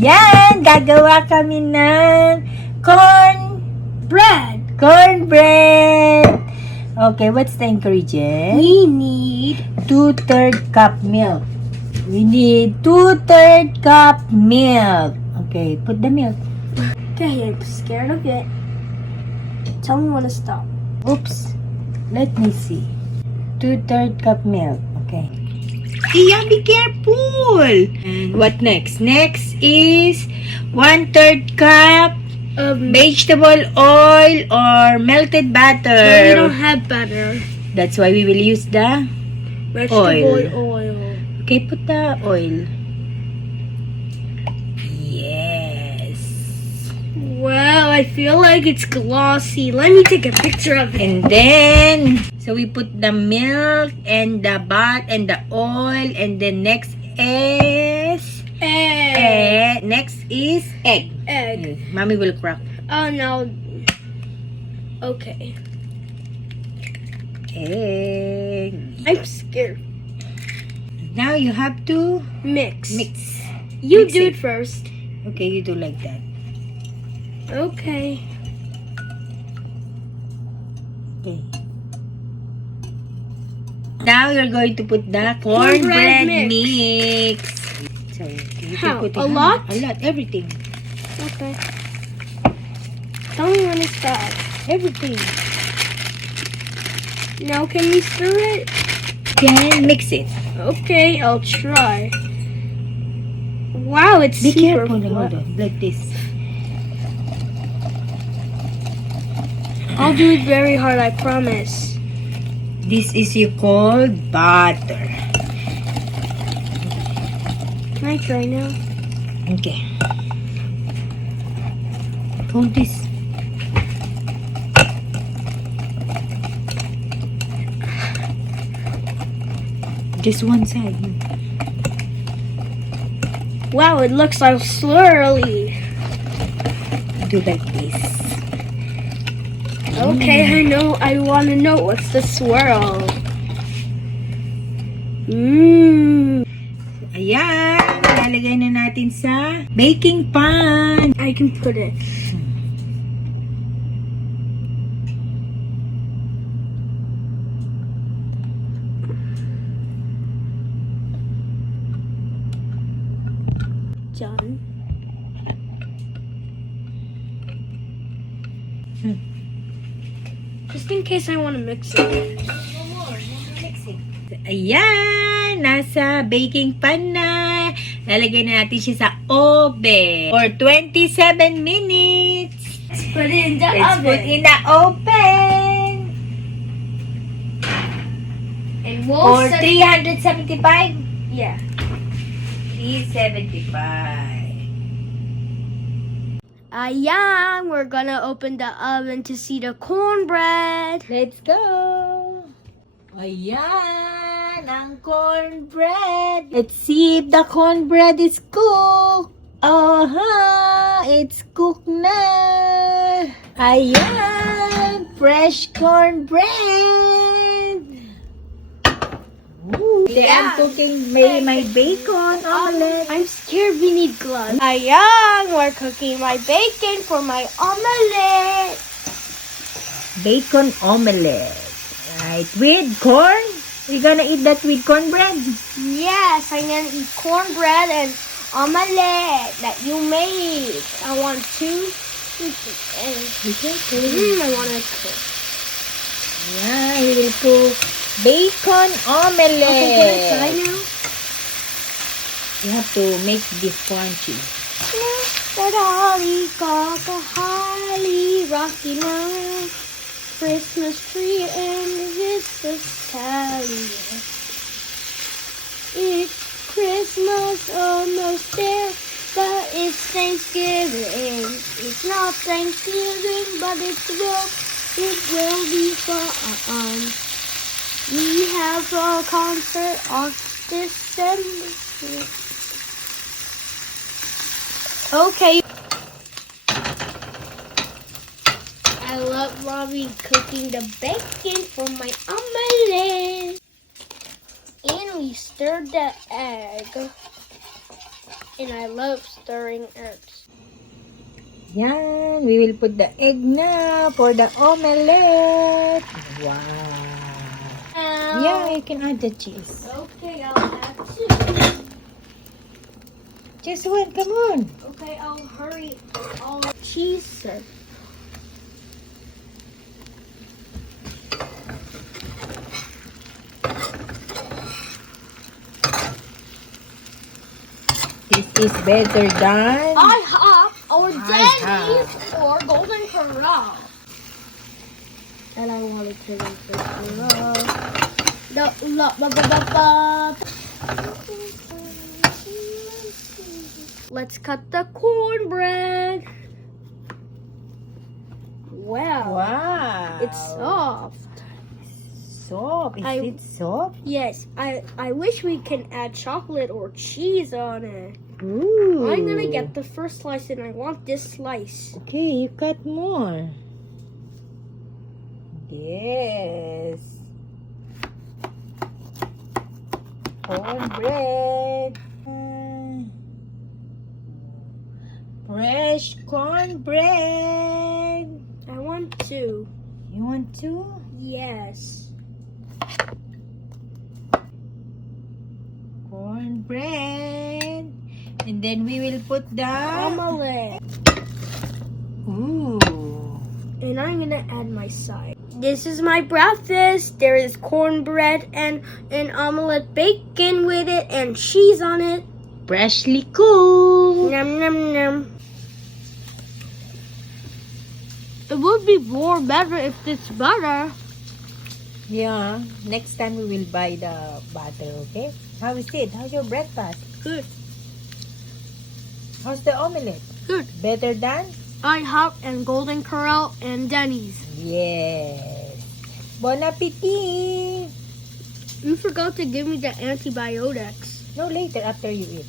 Yan! Gagawa kami ng cornbread. Okay, what's the ingredient? We need 2/3 cup milk. We need 2/3 cup milk. Okay, put the milk. Okay, I'm scared of it. Tell me when to stop. Oops. Let me see. 2/3 cup milk. Okay. Iya, be careful! And what next? Next is 1/3 cup vegetable oil or melted butter. But we don't have butter. That's why we will use the Vegetable oil. Okay, put the oil. Yes. Wow, I feel like it's glossy. Let me take a picture of it. And then, so we put the milk and the butter and the oil, and then next is Egg. next is egg. Egg. Mommy will crack. Oh no. Okay. Egg. I'm scared. Now you have to Mix. mix. You Mix do it. it first. Okay, you do like that. Okay. Okay. Now you're going to put the cornbread mix. So you can How? put A lot? A lot, everything. Okay. Tell me when to stop. Everything. Now can we stir it? Then mix it. Okay, I'll try. Wow, it's Be super careful, flat. hold on, like this. I'll do it very hard, I promise. This is you called butter. Can I try now? Okay. Hold this. Just one side. Wow, it looks like swirly. Do like this. Okay, I want to know what's the swirl. Mmm. Ayan, lalagay na natin sa baking pan. I can put it. Done. Just in case I want to mix it. Ayan, nasa baking pan na. Lalagay na natin siya sa oven for 27 minutes. Let's put it in the Let's oven. put in the oven. And For set- 375. Yeah. 375. Ayan, we're gonna open the oven to see the cornbread. Let's go. Ayan, ang cornbread. Let's see if the cornbread is cooked. It's cooked na. Ayan, fresh cornbread. I'm cooking my bacon omelette. I'm scared we need gloves. Ayan, we're cooking my bacon for my omelette. Bacon omelette. Right, with corn. You gonna eat that with cornbread? Yes, I'm gonna eat cornbread and omelette that you made. I want to. Be careful. I want to cook. Yeah, we will cook bacon omelette. Okay, can I try now? You have to make this crunchy. Holly, holly, rocky now. Christmas tree and Christmas tally. It's Christmas almost there, but it's Thanksgiving. It's not Thanksgiving, but it will be fun. We have a concert on December. Okay. I love Mommy cooking the bacon for my omelette. And we stirred the egg. And I love stirring herbs. Yan, we will put the egg na for the omelette. Wow. Yeah, you can add the cheese. Okay, I'll have two. Just one, come on. Okay, I'll hurry. I'll cheese sir. This is better than... I have our I Denny's or Golden Corral. And I wanted to make this Let's cut the cornbread. Wow. Wow. It's soft. Soft. Is it soft? Yes, I wish we can add chocolate or cheese on it. Ooh. I'm gonna get the first slice and I want this slice. Okay, you cut more. Yes. Cornbread. Fresh cornbread. I want two. You want to? Yes. Cornbread. And then we will put the Omelette. Ooh. And I'm gonna add my side. This is my breakfast. There is cornbread and an omelette bacon with it and cheese on it. Freshly cooked. Yum, yum, yum. It would be more better if it's butter. Yeah. Next time we will buy the butter, okay? How is it? How's your breakfast? Good. How's the omelette? Good. Better than? IHOP and Golden Corral and Denny's. Yes. Bon appetit. You forgot to give me the antibiotics. No, later after you eat.